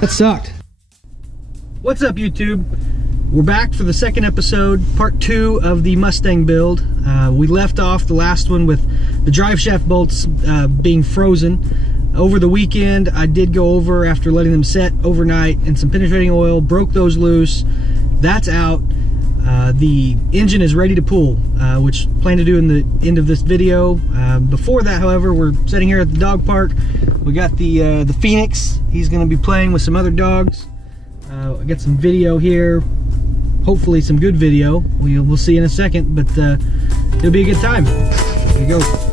That sucked. What's up, YouTube? We're back for the second episode, part 2 of the Mustang build. We left off the last one with the drive shaft bolts being frozen. Over the weekend, I did go over after letting them set overnight in some penetrating oil, broke those loose. That's out. The engine is ready to pull, which I plan to do in the end of this video. Before that, however, we're sitting here at the dog park. We got the Phoenix. He's going to be playing with some other dogs. I got some video here. Hopefully some good video. We'll see in a second, but it'll be a good time. Here you go.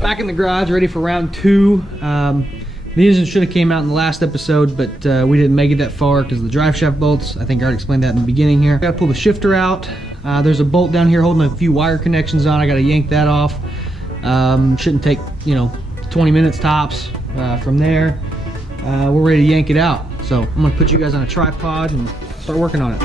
Back in the garage, ready for round 2. The engine should have came out in the last episode, but we didn't make it that far because of the drive shaft bolts. I think I already explained that in the beginning here. Got to pull the shifter out. There's a bolt down here holding a few wire connections on. I got to yank that off. Shouldn't take 20 minutes tops. From there, we're ready to yank it out. So I'm gonna put you guys on a tripod and start working on it.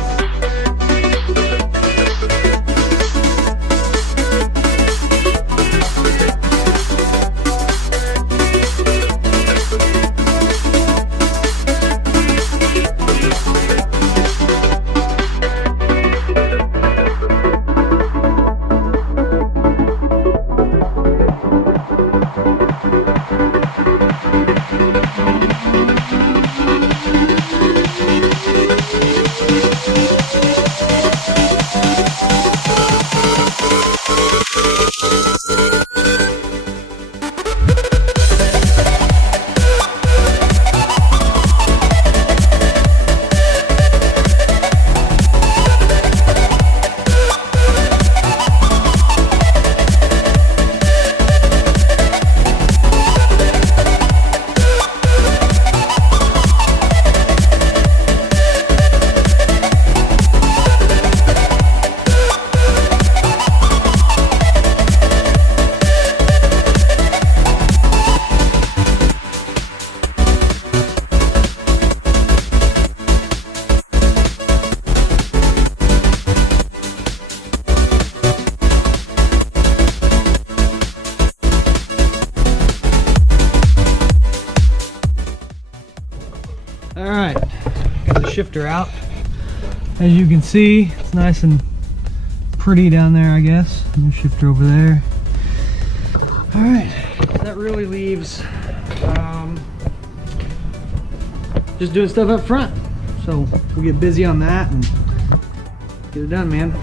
shifter out. As you can see, it's nice and pretty down there, I guess. New shifter over there. All right, that really leaves just doing stuff up front. So we'll get busy on that and get it done, man.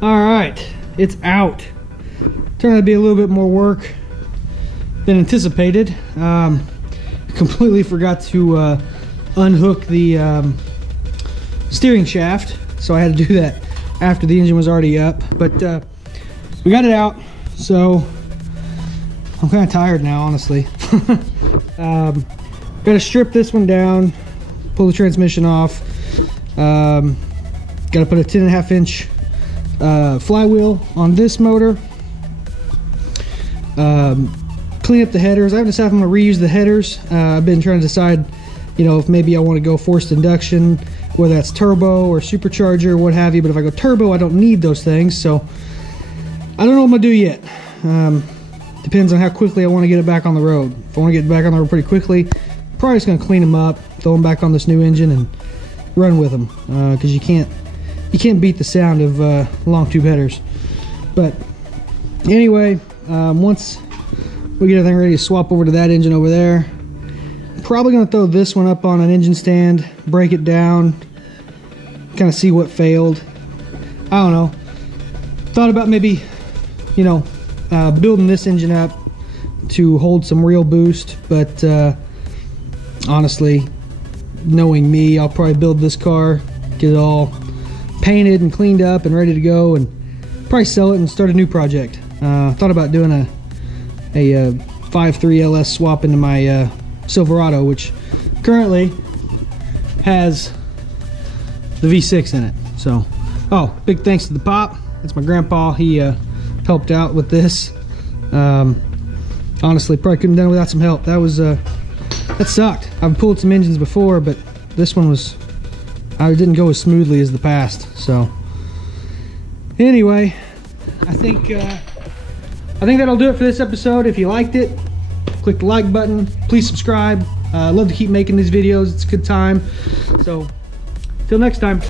All right, it's out. Turned out to be a little bit more work than anticipated. Completely forgot to unhook the steering shaft, so I had to do that after the engine was already up. But we got it out, so I'm kind of tired now, honestly. Got to strip this one down, pull the transmission off. Got to put a 10.5 inch flywheel on this motor. Clean up the headers. I haven't decided if I'm going to reuse the headers. I've been trying to decide, you know, if maybe I want to go forced induction, whether that's turbo or supercharger or what have you. But if I go turbo, I don't need those things. So I don't know what I'm going to do yet. Depends on how quickly I want to get it back on the road. If I want to get it back on the road pretty quickly, probably just going to clean them up, throw them back on this new engine, and run with them. Because you can't beat the sound of long tube headers. But anyway, once we get everything ready to swap over to that engine over there, I'm probably going to throw this one up on an engine stand, break it down, kind of see what failed. I don't know. Thought about maybe, you know, building this engine up to hold some real boost, but honestly, knowing me, I'll probably build this car, get it all painted and cleaned up and ready to go, and probably sell it and start a new project. Thought about doing a 5.3 LS swap into my Silverado, which currently has the V6 in it. So, oh, big thanks to the Pop. That's my grandpa. He helped out with this. Honestly, probably couldn't have done it without some help. That was that sucked. I've pulled some engines before, but this one I didn't go as smoothly as the past. So anyway, I think that'll do it for this episode. If you liked it, click the like button. Please subscribe. I love to keep making these videos. It's a good time. So till next time.